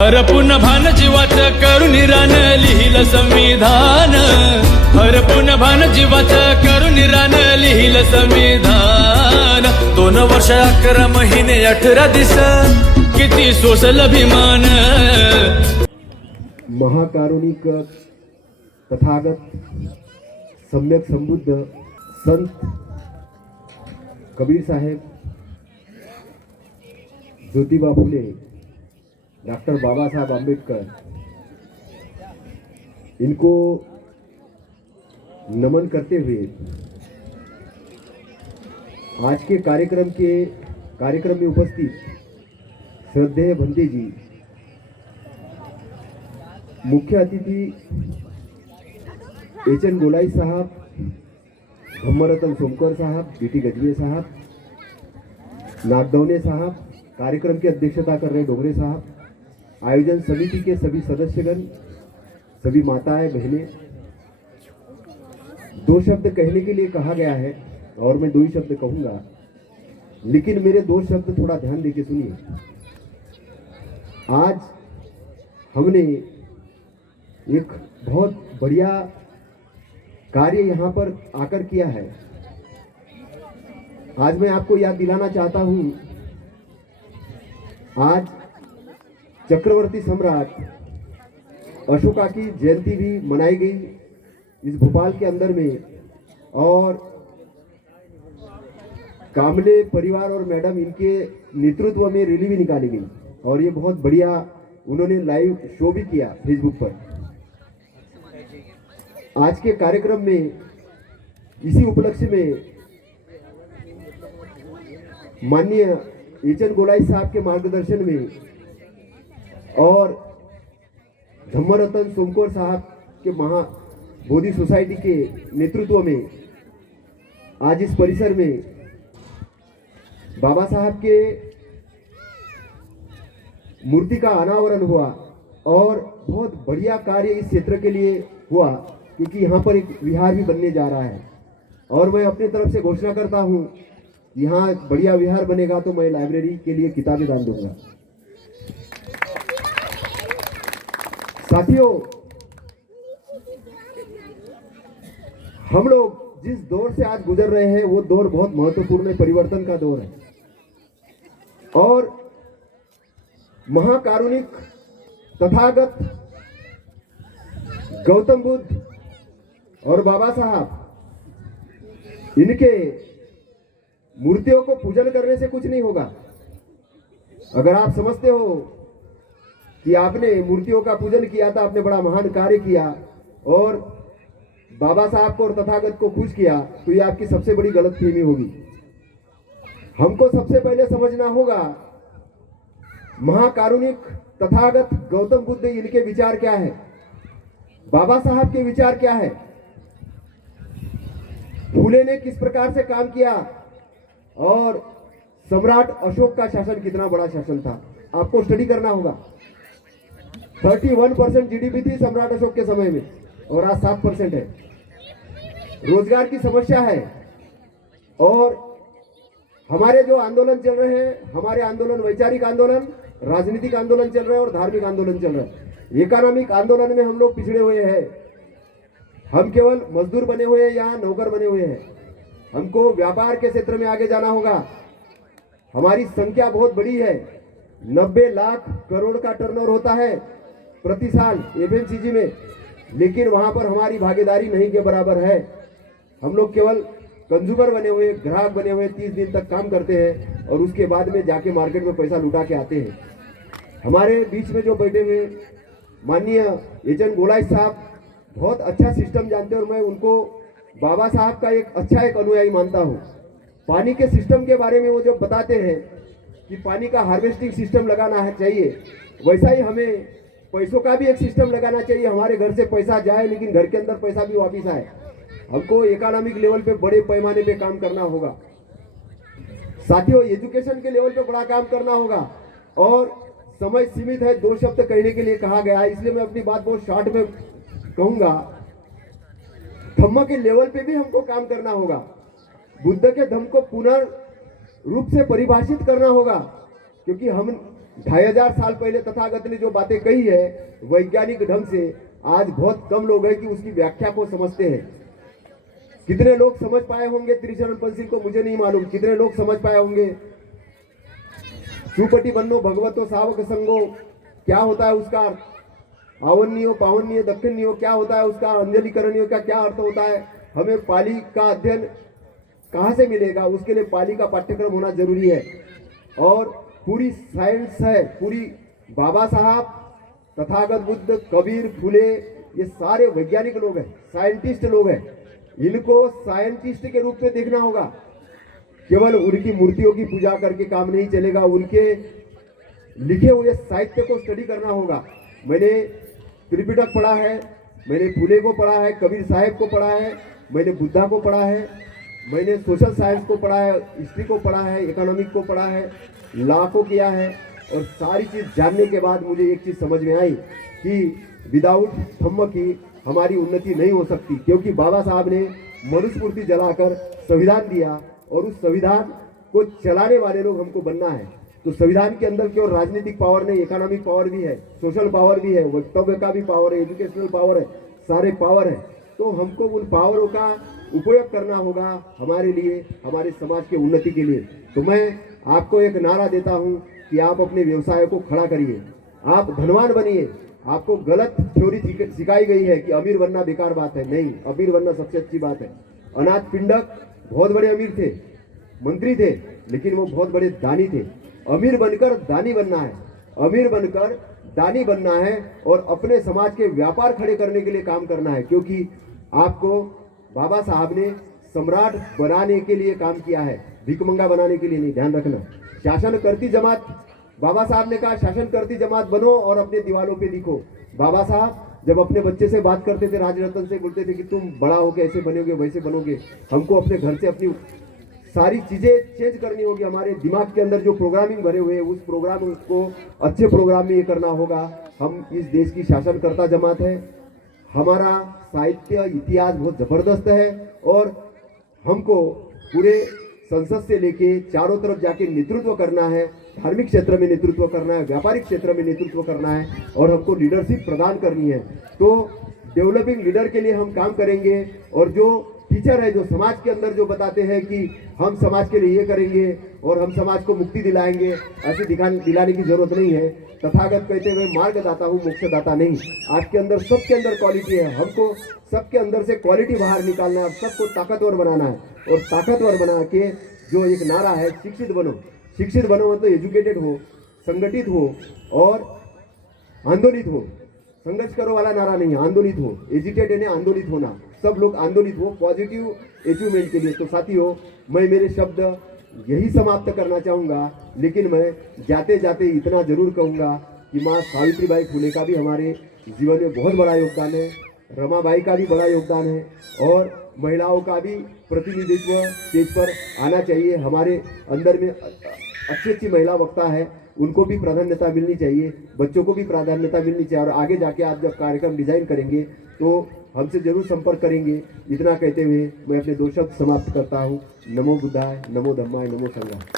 हरपून भान जीवाचं करून रान लिहिलं संविधान, हरपून भान जीवाचं करून रान लिहिलं संविधान। 2 वर्ष 11 महिने 18 दिवस किती सोसल अभिमान। महाकारुणिक तथागत सम्यक संबुद्ध संत कबीर साहेब, ज्योतिबा फुले, डॉक्टर बाबा साहब आम्बेडकर, इनको नमन करते हुए आज के कार्यक्रम में उपस्थित श्रद्धेय भंते जी, मुख्य अतिथि एचएन गोलाई साहब, धम्मरतन सोमकर साहब, बीटी गजबे साहब, नागदौने साहब, कार्यक्रम की अध्यक्षता कर रहे डोंगरे साहब, आयोजन समिति के सभी सदस्यगण, सभी माताएं बहनें। 2 शब्द कहने के लिए कहा गया है और मैं 2 ही शब्द कहूंगा, लेकिन मेरे 2 शब्द थोड़ा ध्यान देके सुनिए। आज हमने एक बहुत बढ़िया कार्य यहाँ पर आकर किया है। आज मैं आपको याद दिलाना चाहता हूँ, आज चक्रवर्ती सम्राट अशोका की जयंती भी मनाई गई इस भोपाल के अंदर में, और कामले परिवार और मैडम इनके नेतृत्व में रैली भी निकाली गई और ये बहुत बढ़िया उन्होंने लाइव शो भी किया फेसबुक पर। आज के कार्यक्रम में इसी उपलक्ष्य में माननीय एचएन गोलाई साहब के मार्गदर्शन में और धम्मरतन सोमकर साहब के महाबोधि सोसाइटी के नेतृत्व में आज इस परिसर में बाबा साहब के मूर्ति का अनावरण हुआ और बहुत बढ़िया कार्य इस क्षेत्र के लिए हुआ, क्योंकि यहाँ पर एक विहार भी बनने जा रहा है और मैं अपनी तरफ से घोषणा करता हूँ, यहाँ बढ़िया विहार बनेगा तो मैं लाइब्रेरी के लिए किताबें दान दूंगा। साथियों, हम लोग जिस दौर से आज गुजर रहे हैं वो दौर बहुत महत्वपूर्ण परिवर्तन का दौर है और महाकारुणिक तथागत गौतम बुद्ध और बाबा साहब, इनके मूर्तियों को पूजन करने से कुछ नहीं होगा। अगर आप समझते हो कि आपने मूर्तियों का पूजन किया था, आपने बड़ा महान कार्य किया और बाबा साहब को और तथागत को खुश किया, तो ये आपकी सबसे बड़ी गलतफहमी होगी। हमको सबसे पहले समझना होगा महाकारुणिक तथागत गौतम बुद्ध, इनके विचार क्या है, बाबा साहब के विचार क्या है, फूले ने किस प्रकार से काम किया और सम्राट अशोक का शासन कितना बड़ा शासन था। आपको स्टडी करना होगा। 31% जीडीपी थी सम्राट अशोक के समय में और आज 7% है। रोजगार की समस्या है और हमारे जो आंदोलन चल रहे हैं, हमारे आंदोलन वैचारिक आंदोलन, राजनीतिक आंदोलन चल रहे हैं और धार्मिक आंदोलन चल रहे हैं। इकोनॉमिक आंदोलन में हम लोग पिछड़े हुए हैं। हम केवल मजदूर बने हुए हैं या नौकर बने हुए हैं। हमको व्यापार के क्षेत्र में आगे जाना होगा। हमारी संख्या बहुत बड़ी है, 90 लाख करोड़ का टर्नओवर होता है प्रति साल एफएमसीजी में, लेकिन वहां पर हमारी भागीदारी नहीं के बराबर है। हम लोग केवल कंज्यूमर बने हुए, ग्राहक बने हुए 30 दिन तक काम करते हैं और उसके बाद में जाके मार्केट में पैसा लुटा के आते हैं। हमारे बीच में जो बैठे हुए माननीय एचएन गोलाई साहब बहुत अच्छा सिस्टम जानते हैं और मैं उनको बाबा साहब का एक अनुयायी मानता हूँ। पानी के सिस्टम के बारे में वो जो बताते हैं कि पानी का हार्वेस्टिंग सिस्टम लगाना है चाहिए, वैसा ही हमें पैसों का भी एक सिस्टम लगाना चाहिए। हमारे घर से पैसा जाए लेकिन घर के अंदर पैसा भी वापिस आए। हमको इकोनॉमिक लेवल पे बड़े पैमाने पे काम करना होगा। साथियों, एजुकेशन के लेवल पे बड़ा काम करना होगा और समय सीमित है, 2 शब्द कहने के लिए कहा गया है, इसलिए मैं अपनी बात बहुत शॉर्ट में कहूंगा। धम्म के लेवल पे भी हमको काम करना होगा। बुद्ध के धम्म को पुनः रूप से परिभाषित करना होगा, क्योंकि हम 2500 साल पहले तथागत ने जो बातें कही है वैज्ञानिक ढंग से, आज बहुत कम लोग हैं कि उसकी व्याख्या को समझते हैं। कितने लोग समझ पाए होंगे त्रिशरण पंचशील को मुझे नहीं मालूम, कितने लोग समझ पाए होंगे चुपटी बन्नो भगवतो सावक संगो क्या होता है उसका अर्थ, आवन्नियो पावन्नियो दक्षिणियो क्या होता है उसका, अंजलिकरणियो का क्या अर्थ होता है। हमें पाली का अध्ययन कहाँ से मिलेगा, उसके लिए पाली का पाठ्यक्रम होना जरूरी है। और पूरी साइंस है, पूरी बाबा साहब, तथागत बुद्ध, कबीर, फुले, ये सारे वैज्ञानिक लोग हैं, साइंटिस्ट लोग हैं। इनको साइंटिस्ट के रूप में देखना होगा। केवल उनकी मूर्तियों की पूजा करके काम नहीं चलेगा, उनके लिखे हुए साहित्य को स्टडी करना होगा। मैंने त्रिपिटक पढ़ा है, मैंने फुले को पढ़ा है, कबीर साहब को पढ़ा है, मैंने बुद्धा को पढ़ा है, मैंने सोशल साइंस को पढ़ा है, हिस्ट्री को पढ़ा है, इकोनॉमिक को पढ़ा है, लॉ को किया है। और सारी चीज़ जानने के बाद मुझे एक चीज़ समझ में आई कि विदाउट धम्म की हमारी उन्नति नहीं हो सकती, क्योंकि बाबा साहब ने मनुस्मृति जलाकर संविधान दिया और उस संविधान को चलाने वाले लोग हमको बनना है। तो संविधान के अंदर केवल राजनीतिक पावर नहीं, इकोनॉमिक पावर भी है, सोशल पावर भी है, वक्तव्य का भी पावर है, एजुकेशनल पावर है, सारे पावर है। तो हमको उन पावरों का उपयोग करना होगा हमारे लिए, हमारे समाज के उन्नति के लिए। तो मैं आपको एक नारा देता हूं कि आप अपने व्यवसाय को खड़ा करिए, आप धनवान बनिए। आपको गलत थ्योरी सिखाई गई है कि अमीर बनना बेकार बात है, नहीं, अमीर बनना सबसे अच्छी बात है। अनाथ पिंडक बहुत बड़े अमीर थे, मंत्री थे, लेकिन वो बहुत बड़े दानी थे। अमीर बनकर दानी बनना है, अमीर बनकर दानी बनना है और अपने समाज के व्यापार खड़े करने के लिए काम करना है। क्योंकि आपको बाबा साहब ने सम्राट बनाने के लिए काम किया है, भिकमंगा बनाने के लिए नहीं, ध्यान रखना। शासन करती जमात, बाबा साहब ने कहा शासन करती जमात बनो और अपने दीवारों पे लिखो। बाबा साहब जब अपने बच्चे से बात करते थे, राजरत्न से बोलते थे कि तुम बड़ा होके ऐसे बनोगे वैसे बनोगे। हमको अपने घर से अपनी सारी चीजें चेंज करनी होगी। हमारे दिमाग के अंदर जो प्रोग्रामिंग भरे हुए हैं उस प्रोग्राम को अच्छे प्रोग्राम में ये करना होगा। हम इस देश की शासनकर्ता जमात है, हमारा साहित्य इतिहास बहुत जबरदस्त है और हमको पूरे संसद से लेके चारों तरफ जाके नेतृत्व करना है, धार्मिक क्षेत्र में नेतृत्व करना है, व्यापारिक क्षेत्र में नेतृत्व करना है और हमको लीडरशिप प्रदान करनी है। तो डेवलपिंग लीडर के लिए हम काम करेंगे। और जो टीचर है, जो समाज के अंदर जो बताते हैं कि हम समाज के लिए ये करेंगे और हम समाज को मुक्ति दिलाएंगे, ऐसे दिलाने की जरूरत नहीं है। तथागत कहते हुए मार्गदाता हूँ, मोक्षदाता नहीं। आपके अंदर, सबके अंदर क्वालिटी है, हमको सबके अंदर से क्वालिटी बाहर निकालना है, सबको ताकतवर बनाना है। और ताकतवर बना के जो एक नारा है, शिक्षित बनो। शिक्षित बनो मतलब एजुकेटेड हो, संगठित हो और आंदोलित हो। संघर्ष करो वाला नारा नहीं, आंदोलित हो। एजिटेटेड है आंदोलित होना, सब लोग आंदोलित हो पॉजिटिव अचीवमेंट के लिए। तो साथियों, मैं मेरे शब्द यही समाप्त करना चाहूँगा, लेकिन मैं जाते जाते इतना जरूर कहूँगा कि माँ सावित्रीबाई फुले का भी हमारे जीवन में बहुत बड़ा योगदान है, रमाबाई का भी बड़ा योगदान है और महिलाओं का भी प्रतिनिधित्व स्टेज पर आना चाहिए। हमारे अंदर में अच्छी अच्छी महिला वक्ता है, उनको भी प्राधान्यता मिलनी चाहिए, बच्चों को भी प्राधान्यता मिलनी चाहिए। और आगे जाके आप जब कार्यक्रम डिजाइन करेंगे तो हमसे जरूर संपर्क करेंगे। इतना कहते हुए मैं अपने 2 शब्द समाप्त करता हूँ। नमो बुद्धाय, नमो धम्माय, नमो संघाय।